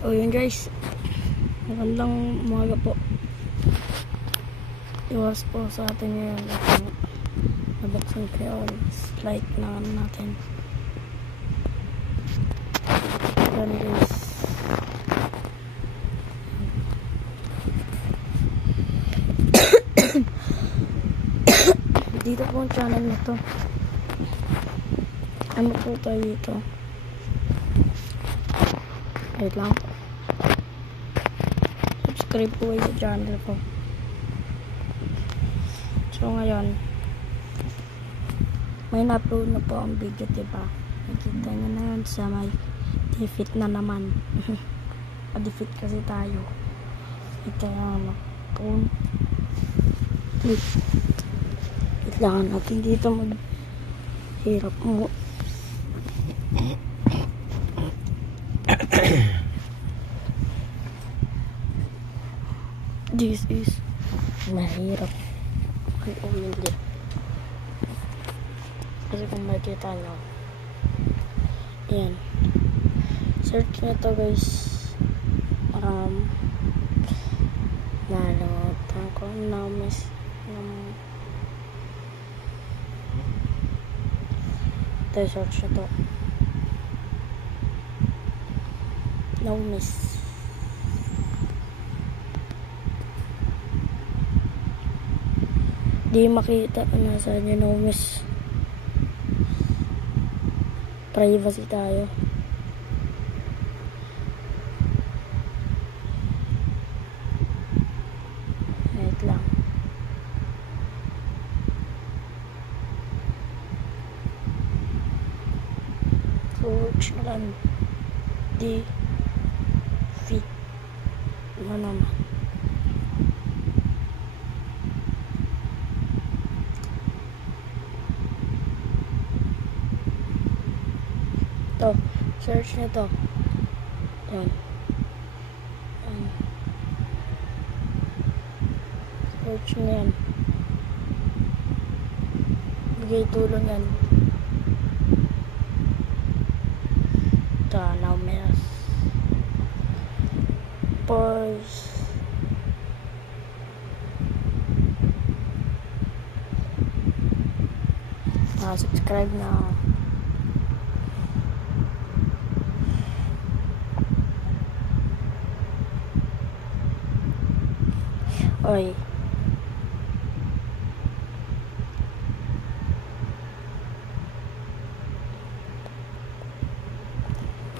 O yun guys, magandang umaga po. Iwas po sa atin ngayon. Nabuksan ko yung light na natin. Yan guys. Dito po ang channel nito. Ano po tayo dito? Wait lang. Subscribe po kayo sa channel ko. So ngayon, may na-upload na po ang video, diba? Nakita nyo na yun sa may defeat na naman. Pa-defeat kasi tayo. Ito yung phone. Wait lang natin dito hirap mo. This is mahirap ay umindi kasi kung makikita nyo yan, search nyo to guys. Nalimutan ko na miss search nyo to no miss. Di makita kung nasaan yung no miss. Privacy tayo. Wait lang. Search na lang. Defeat. Ano naman? To, search na to. Yan. Search na yan. Bigay tulong yan. Ito, now miss. Pause. Subscribe na. Oy.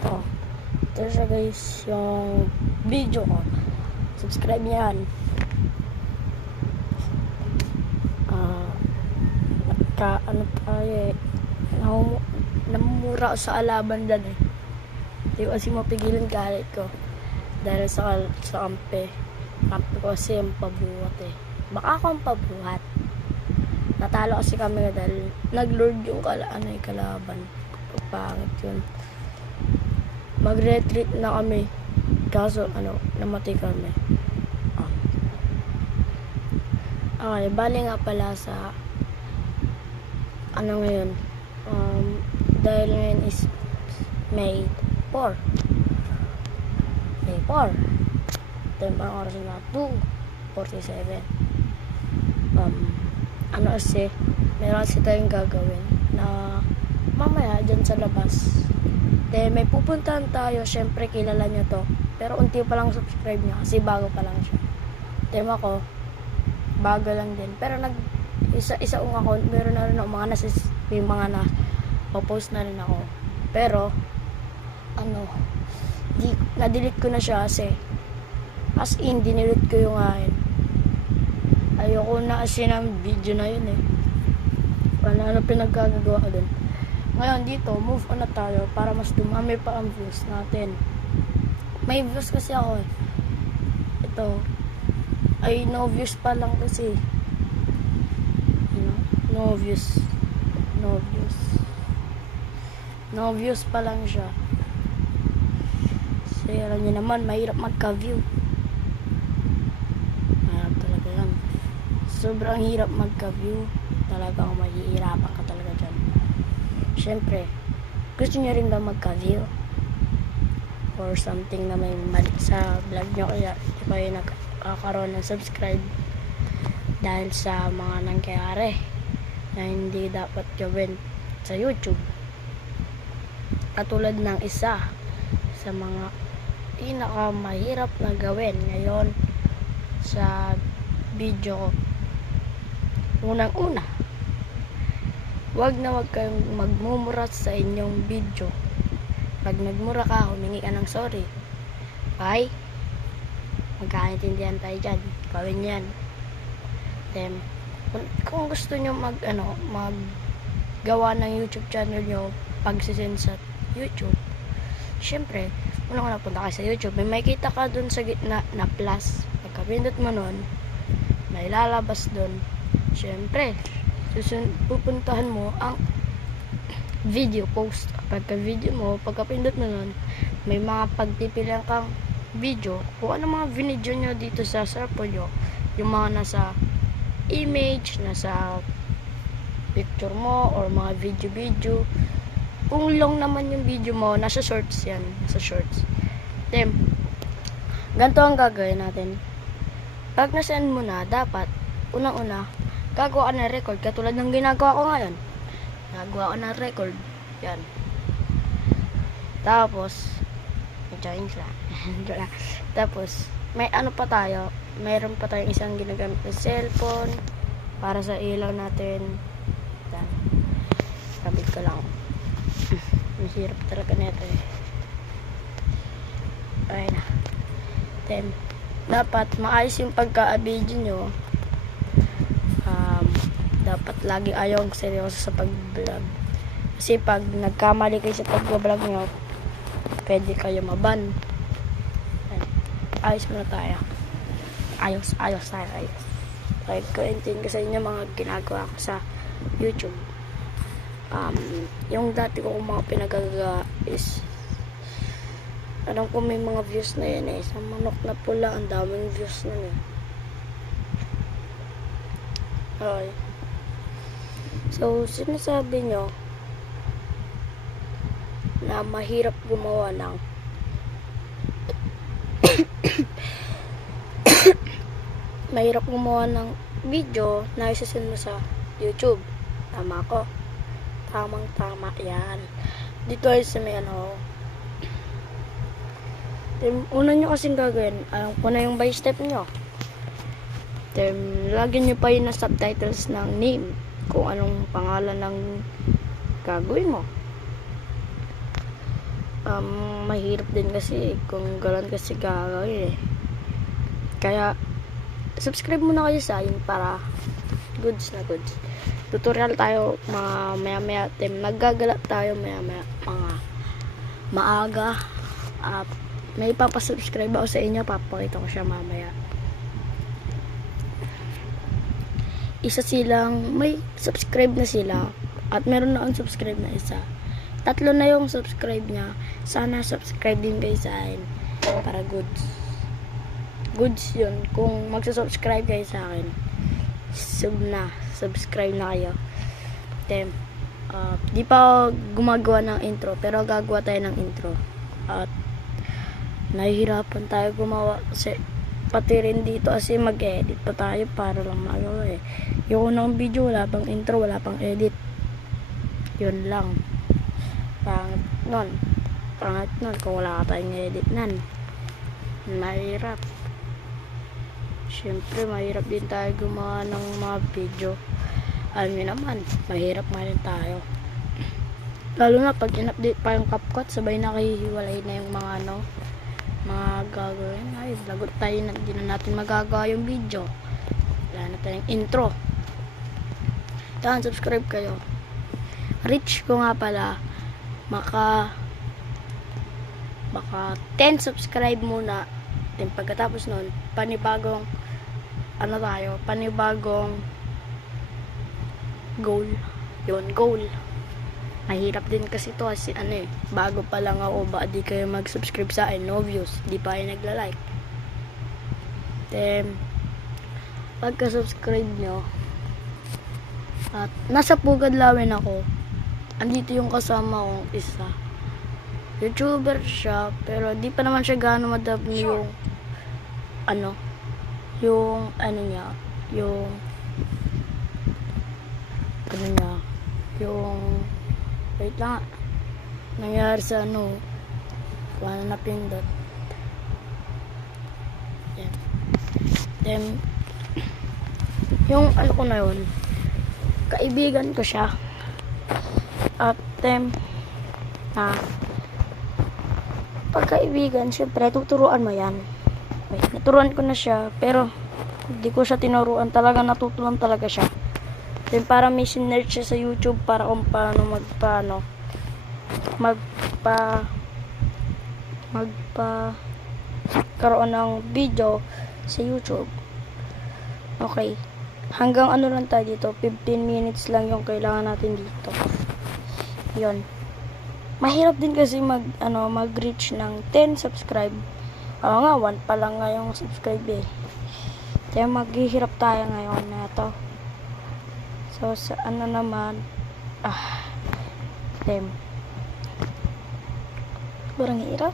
Oh. Ito siya guys, yung video ko. Subscribe niyan. Ano tayo eh. Namumura sa alaban dyan eh. Hindi ko kasi mapigilan galit ko. Dahil sa kampe. Kampe ko kasi yung pabuhat eh. Baka akong pabuhat. Natalo kasi kami dahil nag-lord yung kalaban. Pagpangit yun. Mag-retreat na kami. Kaso namatay kami. Okay, bali nga pala sa ngayon. Dahil ngayon is May 4. May 4. Ito yung parang oras na 2:47. Kasi meron kasi tayong gagawin na mamaya dyan sa labas. Then may pupuntahan tayo. Syempre kilala nyo to, pero unti pa lang subscribe nyo kasi bago pa lang siya. Tema ko bago lang din, pero isa kong account, meron na rin ako may mga na-post na rin ako. Pero na-delete ko na siya kasi as in, dinelete ko yung akin. Ayoko na kasi ng video na yun eh. Ano pinagkagagawa ko dun. Ngayon dito, move on na tayo para mas dumami pa ang views natin. May views kasi ako eh. Ito ay no views pa lang kasi. No views pa lang siya. So alam nyo naman, mahirap magka-view. Mahirap talaga yan. Sobrang hirap magka-view. Talagang mahihirapan ka talaga dyan. Syempre, gusto nyo rin ba magka-view? or something na may mali sa vlog nyo, kaya di kayo nagkakaroon ng subscribe dahil sa mga nangyayari na hindi dapat gawin sa YouTube. Katulad ng isa sa mga pinakamahirap na gawin ngayon sa video ko. Unang-una, wag kayong magmumura sa inyong video. Pag nagmura ka, humingi ka ng sorry. Okay? Magkaintindihan tayo dyan. Gawin yan. Then, kung gusto nyo maggawa ng YouTube channel nyo, pagsisend sa YouTube, syempre, unang-una punta kayo sa YouTube. May makita ka dun sa gitna na plus. Pagkapindot mo nun, may lalabas dun. Syempre, pupuntahan mo ang video post. Pagka-video mo, pagkapindot mo nun, may mga pagpipilian kang video. Kung ano mga video nyo dito sa cellphone nyo, yung mga nasa image, nasa picture mo, or mga video. Kung long naman yung video mo, nasa shorts yan. Nasa shorts. Then, ganito ang gagawin natin. Pag nasend mo na, dapat, unang-una, gagawa ka ng record. Katulad ng ginagawa ko ngayon. Gagawa ko ng record. Yan. Tapos, tapos, may ano pa tayo. Mayroon pa tayong isang ginagamit na cellphone para sa ilaw natin. Yan. Kabit ko lang. Masirap talaga nito eh. Okay na. Then, dapat maayos yung pagka-video nyo. Dapat lagi ayong seryoso sa pag-vlog. Kasi pag nagkamali kayo sa pag-vlog nyo, pwede kayo maban. Ayos muna tayo. Ayos tayo. Okay, kuwentin ko sa inyo mga ginagawa ko sa YouTube. Yung dati ko mga pinagagawa is, alam ko may mga views na yan eh. Sa manok na pula, ang daming views na eh. Okay. So, sinasabi nyo na mahirap gumawa ng mahirap gumawa ng video na isasend mo sa YouTube. Tama ko. Tamang-tama yan. Dito ay sa may una nyo kasing gagawin, alam ko na yung by step nyo. Then, lagyan nyo pa yun na subtitles ng name. Kung anong pangalan ng gagawin mo. Mahirap din kasi kung galan kasi gagawin eh. Kaya, subscribe muna kayo sa akin para goods na goods. Tutorial tayo maya-maya. Naggagala tayo maya-maya. Mga maaga. May papasubscribe ako sa inyo. Papakita ko siya mamaya. Isa silang may subscribe na sila. At meron na ang subscribe na isa. 3 na yung subscribe niya. Sana subscribe din kayo sa akin. Para goods. Goods yun. Kung magsasubscribe kayo sa akin, subscribe na kayo. Then, di pa gumagawa ng intro, pero gagawa tayo ng intro. At nahihirapan tayo gumawa kasi pati rin dito kasi mag-edit pa tayo para lang magawa eh. Yung unang video wala pang intro, wala pang edit. Yun lang. Pangit nun kung wala ka tayong edit nan. Mahirap. Siyempre, mahirap din tayo gumawa ng mga video. Alam nyo naman, mahirap nga rin tayo. Lalo na pag in-update pa yung CapCut, sabay nakahihiwalay na yung mga mga gagawin. Ay, lagot tayo na, hindi na natin magagawa yung video. Wala na tayong intro. Yan, subscribe kayo. Reach ko nga pala, maka 10 subscribe muna. Then pagkatapos nun, panibagong goal. Yun, goal. Mahirap din kasi to kasi bago pa lang ako, ba di kayo mag-subscribe sa akin, no views, di pa kayo nagla-like. Then, pagka-subscribe nyo, at nasa Pugad Lawin ako, andito yung kasama kong isa. YouTuber siya, pero di pa naman siya gaano madami yung ano, yung ano niya, yung ano niya, yung wait lang, nangyari sa ano, paano napindot. Yan. Then, yung ano ko na yun, kaibigan ko siya. At then, pagkaibigan, syempre, tuturuan mo yan. Wait, naturuan ko na siya, pero hindi ko siya tinuruan talaga, natutunan talaga siya. Then, para may sinerge siya sa YouTube para kung paano karoon ng video sa YouTube. Okay. Hanggang ano lang tayo dito, 15 minutes lang yung kailangan natin dito. Yun. Mahirap din kasi mag-reach ng 10 subscribe. Oo nga, 1 pa lang nga yung subscribe eh. Kaya maghihirap tayo ngayon na to. So, sa ano naman, parang hirap.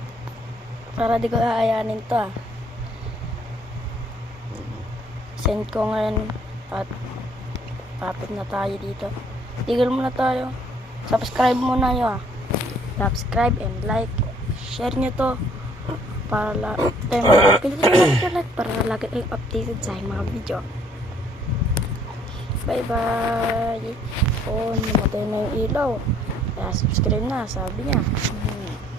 Para di ko aayanin to Send ko ngayon at papit na tayo dito. Tigil muna tayo. Subscribe muna nyo Subscribe and like. Share nyo to para para lagi kayo updated sa mga video. Bye bye. Oh, namatay na yung ilaw. Kaya subscribe na, sabi niya.